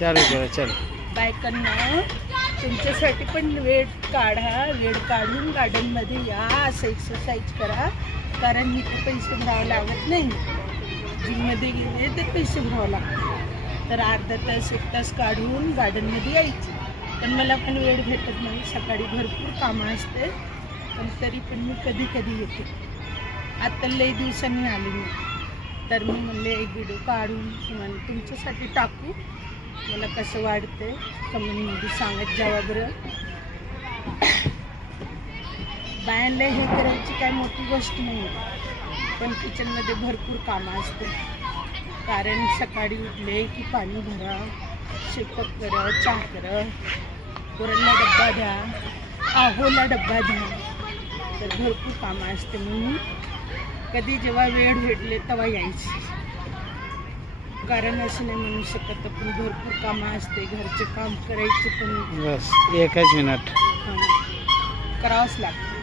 चालू करा चल. बायकांना तुमच्यासाठी पण वेळ काढा, वेळ काढून गार्डनमध्ये या, असं एक्सरसाइज करा. कारण इथे पैसे भरावं लागत नाही. जिममध्ये गेले तर पैसे भरावं लागतं. तर अर्धा तास 1 तास काढून गार्डनमध्ये यायचे. पण मला पण वेळ भेटत नाही, सकाळी भरपूर कामं असते. पण तरी पण मी कधी कधी येते. आता लई दिवसांनी आले मी, तर मी म्हणले एक व्हिडिओ काढून तुम्हाला तुमच्यासाठी टाकू. मला कसं वाटतंय कमेंटमध्ये सांगत जावा बरं. बायांना हे करायची काय मोठी गोष्ट नाही, पण किचनमध्ये भरपूर कामं असते. कारण सकाळी उठले की पाणी भरा, स्वयंपाक करा, चहा करा, पोरांना डब्बा द्या, आहोला डब्बा द्या. तर भरपूर कामं असते. म्हणून कधी जेव्हा वेळ भेटले तेव्हा यायची. कारण असं नाही म्हणू शकत, पण भरपूर कामं असते. घरचे काम करायचे पण बस एकच मिनिट. करावंच लागतं.